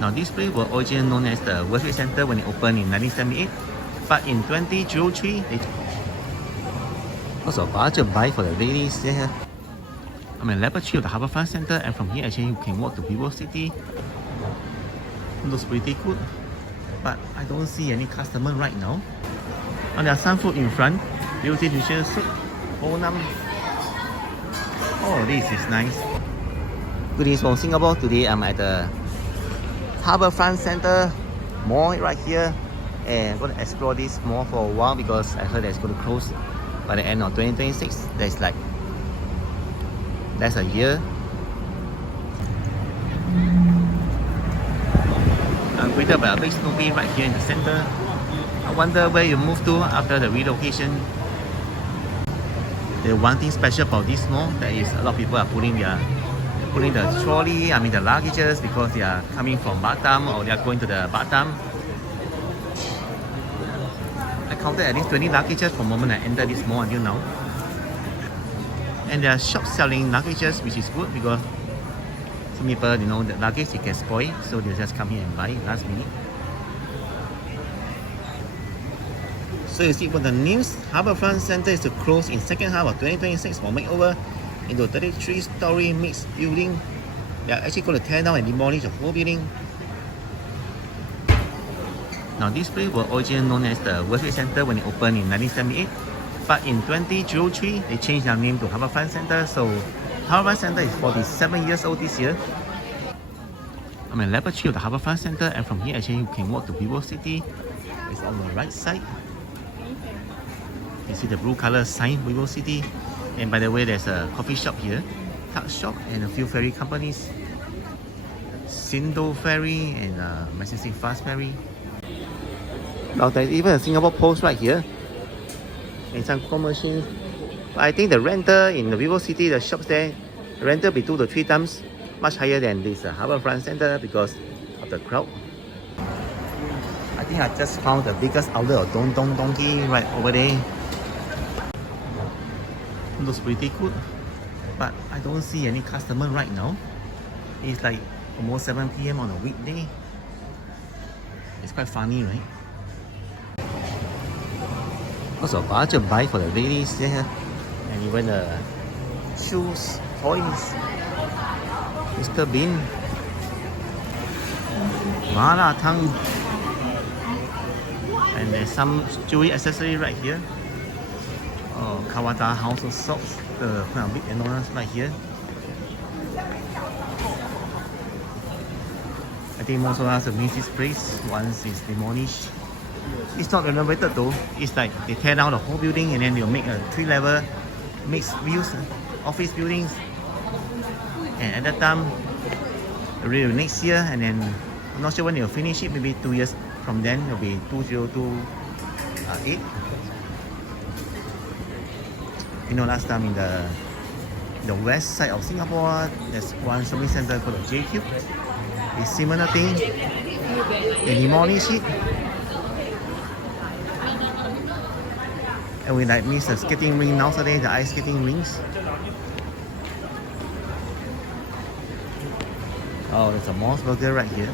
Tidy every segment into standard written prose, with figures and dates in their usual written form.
Now this place was originally known as the World Trade Center when it opened in 1978, but in 2003 they also a budget buy for the ladies there. I'm at level 3 of the Harbourfront Center, and from here actually you can walk to Vivo City. Looks pretty good, but I don't see any customer right now. And there are some food in front. Beauty delicious soup, Honam. Oh, this is nice. Greetings from Singapore. Today I'm at the Harbourfront Center mall right here, and I'm going to explore this mall for a while because I heard that it's going to close by the end of 2026. That's a year. I'm greeted by a big Snoopy right here in the center. I wonder where you move to after the relocation. The one thing special about this mall, that is a lot of people are putting the trolley, the luggages, because they are coming from Batam or they are going to the Batam. I counted at least 20 luggages from the moment I entered this mall until now. And there are shops selling luggages, which is good because some people, the luggage it can spoil, so they just come here and buy it last minute. So you see for the news, Harbourfront Center is to close in second half of 2026 for makeover into a 33-story mixed building. They are actually going to tear down and demolish the whole building. Now this place was originally known as the World Trade Center when it opened in 1978, but in 2003 they changed their name to Harbourfront Center. So Harbourfront Center is 47 years old this year. I'm at level 3 of the Harbourfront Center, and from here actually you can walk to Vivo City. It's on the right side. You see the blue color sign, Vivo City. And by the way, there's a coffee shop here, tuck shop, and a few ferry companies. Sindo Ferry and Majestic Fast Ferry. Now there's even a Singapore Post right here. And some coin machines. But I think the rental in the Vivo City, the shops there, the rental be 2 to 3 times much higher than this Harbourfront Center because of the crowd. I think I just found the biggest outlet of Don Don Donki right over there. Looks pretty good, but I don't see any customer right now. It's like almost 7 PM on a weekday. It's quite funny, right? Also a budget buy for the ladies there, and even the shoes, toys, Mr. Bean, Mala Tang, and there's some jewelry accessory right here. Oh, Kawata household socks, the kind of big enormous right here. I think most of us have missed this place once it's demolished. It's not renovated though. It's like they tear down the whole building and then they'll make a 3-level mixed use office buildings. And at that time, really next year, and then I'm not sure when they'll finish it. Maybe 2 years from then, it'll be 2028. Last time in the west side of Singapore, there's one shopping center called the J-Cube. It's similar thing. They demolish it. And we miss the skating ring nowadays, the ice skating rings. Oh, there's a Moss Burger right here.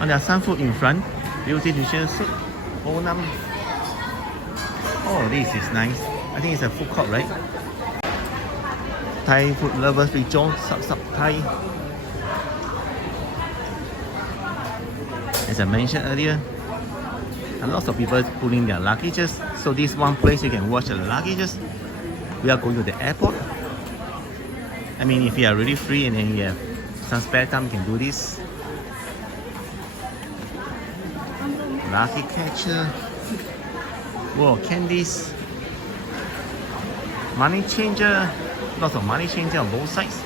And there are some food in front. Beauty delicious soup, Honam. Oh, this is nice. I think it's a food court, right? Thai food lovers rejoice, Sup Thai. As I mentioned earlier, a lot of people putting their luggages. So this one place you can watch the luggages. We are going to the airport. If you are really free and then you have some spare time, you can do this. Lucky catcher. Whoa, candies. Money changer. Lots of money changer on both sides.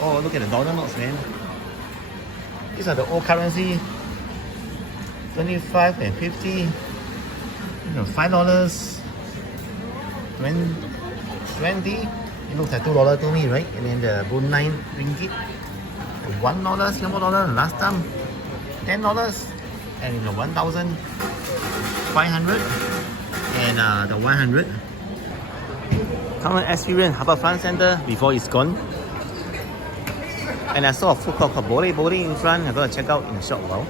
Oh, look at the dollar notes, man. These are the old currency. 25 and 50. $5. 20. It looks like $2 to me, right? And then the Brunei ringgit. $1 Singapore dollar last time. $10. And the 1,500. And the 100. Come and experience Harbourfront Center before it's gone. And I saw a food court called Bowling in front. I'm going to check out in a short while.